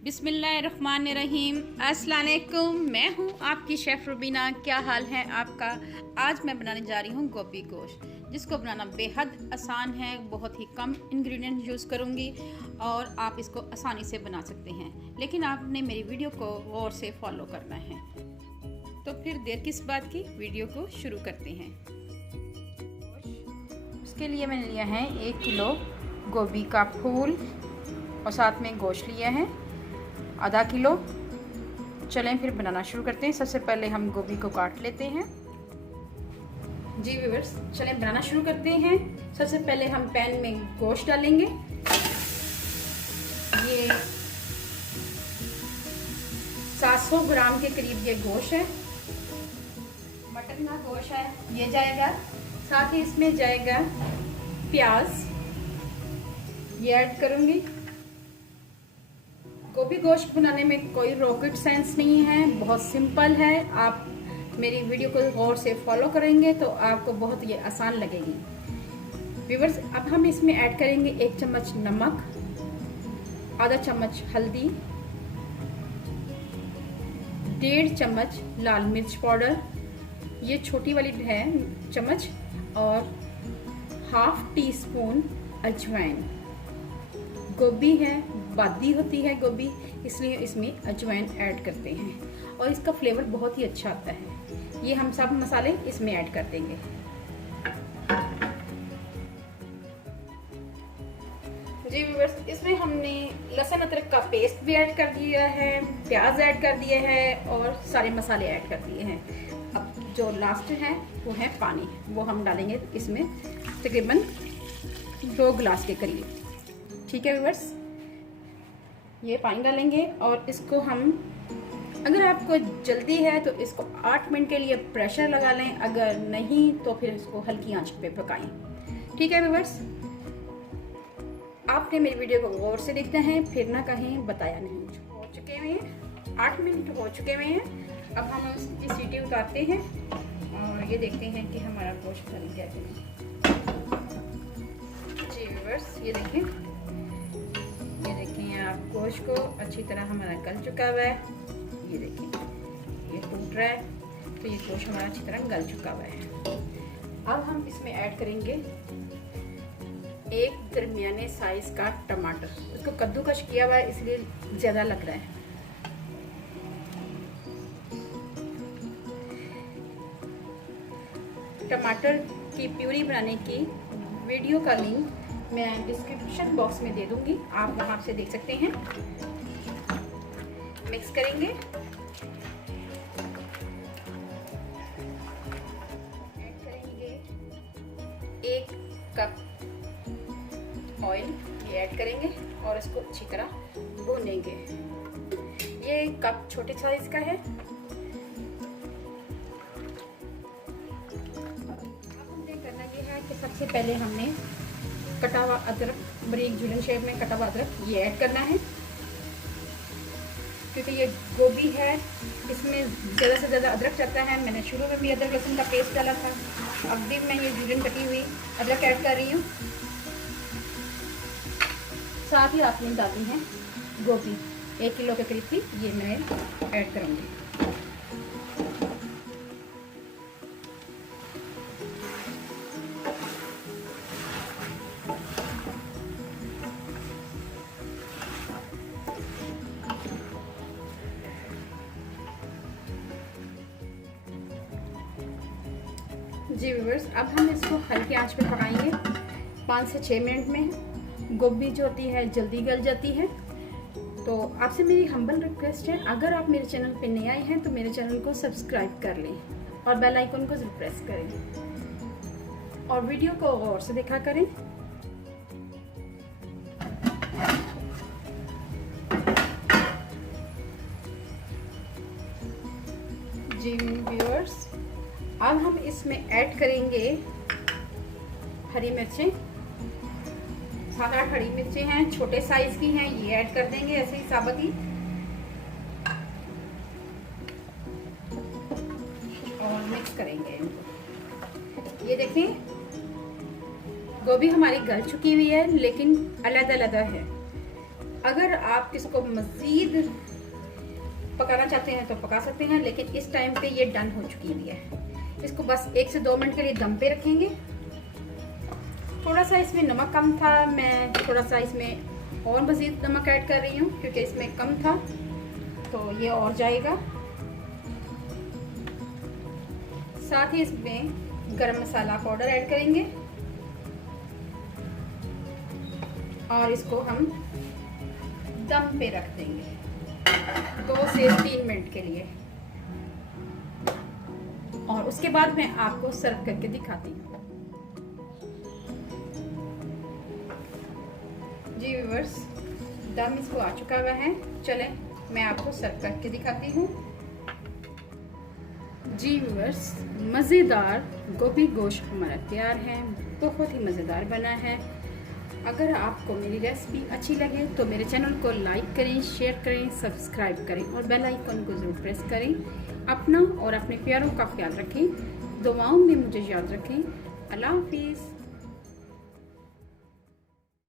बिस्मिल्लाहिर्रहमानिर्रहीम। अस्सलाम वालेकुम। मैं हूँ आपकी शेफ़ रुबीना। क्या हाल है आपका? आज मैं बनाने जा रही हूँ गोभी गोश्त, जिसको बनाना बेहद आसान है। बहुत ही कम इंग्रेडिएंट यूज़ करूँगी और आप इसको आसानी से बना सकते हैं, लेकिन आपने मेरी वीडियो को गौर से फॉलो करना है। तो फिर देर किस बात की, वीडियो को शुरू करते हैं। उसके लिए मैंने लिया है 1 किलो गोभी का फूल और साथ में गोश्त लिया है आधा किलो। चलें फिर बनाना शुरू करते हैं। सबसे पहले हम गोभी को काट लेते हैं। जी व्यूअर्स, चलें बनाना शुरू करते हैं। सबसे पहले हम पैन में गोश्त डालेंगे। ये 700 ग्राम के करीब ये गोश्त है, मटन का गोश्त है। ये जाएगा, साथ ही इसमें जाएगा प्याज, ये ऐड करूँगी। गोभी गोश्त बनाने में कोई रॉकेट साइंस नहीं है, बहुत सिंपल है। आप मेरी वीडियो को गौर से फॉलो करेंगे तो आपको बहुत ये आसान लगेगी। व्यूअर्स, अब हम इसमें ऐड करेंगे 1 चम्मच नमक, आधा चम्मच हल्दी, 1.5 चम्मच लाल मिर्च पाउडर, ये छोटी वाली है चम्मच, और 1/2 टीस्पून अजवाइन। गोभी है, बादी होती है गोभी, इसलिए इसमें अजवाइन ऐड करते हैं और इसका फ्लेवर बहुत ही अच्छा आता है। ये हम सब मसाले इसमें ऐड कर देंगे। जी व्यूअर्स, इसमें हमने लहसुन अदरक का पेस्ट भी ऐड कर दिया है, प्याज ऐड कर दिया है और सारे मसाले ऐड कर दिए हैं। अब जो लास्ट है वो है पानी, वो हम डालेंगे इसमें तकरीबन 2 गिलास के करीब। ठीक है व्यूअर्स, ये पानी डालेंगे और इसको हम, अगर आपको जल्दी है तो इसको 8 मिनट के लिए प्रेशर लगा लें, अगर नहीं तो फिर इसको हल्की आंच पे पकाएं। ठीक है व्यूअर्स, आपने मेरी वीडियो को गौर से देखते हैं, फिर ना कहें बताया नहीं। हो चुके हुए हैं 8 मिनट हो चुके हुए हैं। अब हम इसकी सीटी उतारते हैं और ये देखते हैं कि हमारा गोश्त गल गया है। जी व्यूअर्स, ये देखें आप, गोश्त को अच्छी तरह हमारा गल चुका हुआ है। ये देखिए, ये टूट रहा है, तो ये गोश्त हमारा अच्छी तरह गल चुका हुआ है। अब हम इसमें ऐड करेंगे 1 दरमियाने साइज का टमाटर। इसको कद्दूकश किया हुआ है, इसलिए ज़्यादा लग रहा है। टमाटर की प्यूरी बनाने की वीडियो का लिंक मैं डिस्क्रिप्शन बॉक्स में दे दूंगी, आप वहां से देख सकते हैं। मिक्स करेंगे, ऐड करेंगे 1 कप ऑयल, ये ऐड करेंगे और इसको अच्छी तरह भूनेंगे। ये कप छोटे साइज का है। अब हमने करना ये है कि सबसे पहले हमने कटा हुआ अदरक, बारीक जुलन शेप में कटा हुआ अदरक, ये ऐड करना है। क्योंकि ये गोभी है, इसमें ज़्यादा से ज़्यादा अदरक जाता है। मैंने शुरू में भी अदरक लहसुन का पेस्ट डाला था, अब भी मैं ये जुलन कटी हुई अदरक ऐड कर रही हूँ। साथ ही आपने डालनी है गोभी, 1 किलो के करीब थी, ये मैं ऐड करूँगी। जी व्यूअर्स, अब हम इसको हल्की आंच पे पकाएंगे 5 से 6 मिनट में। गोभी जो होती है जल्दी गल जाती है। तो आपसे मेरी हम्बल रिक्वेस्ट है, अगर आप मेरे चैनल पे नए आए हैं तो मेरे चैनल को सब्सक्राइब कर लें और बेल आइकन को जरूर प्रेस करें और वीडियो को गौर से देखा करें। जी व्यूअर्स, अब हम इसमें ऐड करेंगे हरी मिर्चें। 7-8 हरी मिर्चें हैं, छोटे साइज की हैं, ये ऐड कर देंगे ऐसे ही साबुत ही। और मिक्स करेंगे इनको। ये देखें, गोभी हमारी गल चुकी हुई है, लेकिन अलग अलग है। अगर आप इसको मज़ीद पकाना चाहते हैं तो पका सकते हैं, लेकिन इस टाइम पे ये डन हो चुकी हुई है। इसको बस 1 से 2 मिनट के लिए दम पे रखेंगे। थोड़ा सा इसमें नमक कम था, मैं थोड़ा सा इसमें और मज़ीद नमक ऐड कर रही हूँ क्योंकि इसमें कम था, तो ये और जाएगा। साथ ही इसमें गरम मसाला पाउडर ऐड करेंगे और इसको हम दम पे रख देंगे 2 से 3 मिनट के लिए, और उसके बाद मैं आपको सर्व करके दिखाती हूँ। जी व्यूअर्स, दम इसको आ चुका हुआ है। चलें मैं आपको सर्व करके दिखाती हूँ। जी व्यूअर्स, मज़ेदार गोभी गोश्त हमारा तैयार है। बहुत ही मज़ेदार बना है। अगर आपको मेरी रेसिपी अच्छी लगे तो मेरे चैनल को लाइक करें, शेयर करें, सब्सक्राइब करें और बेल आइकन को ज़रूर प्रेस करें। अपना और अपने प्यारों का ख्याल रखें। दुआओं में मुझे याद रखें। अल्लाह हाफिज़।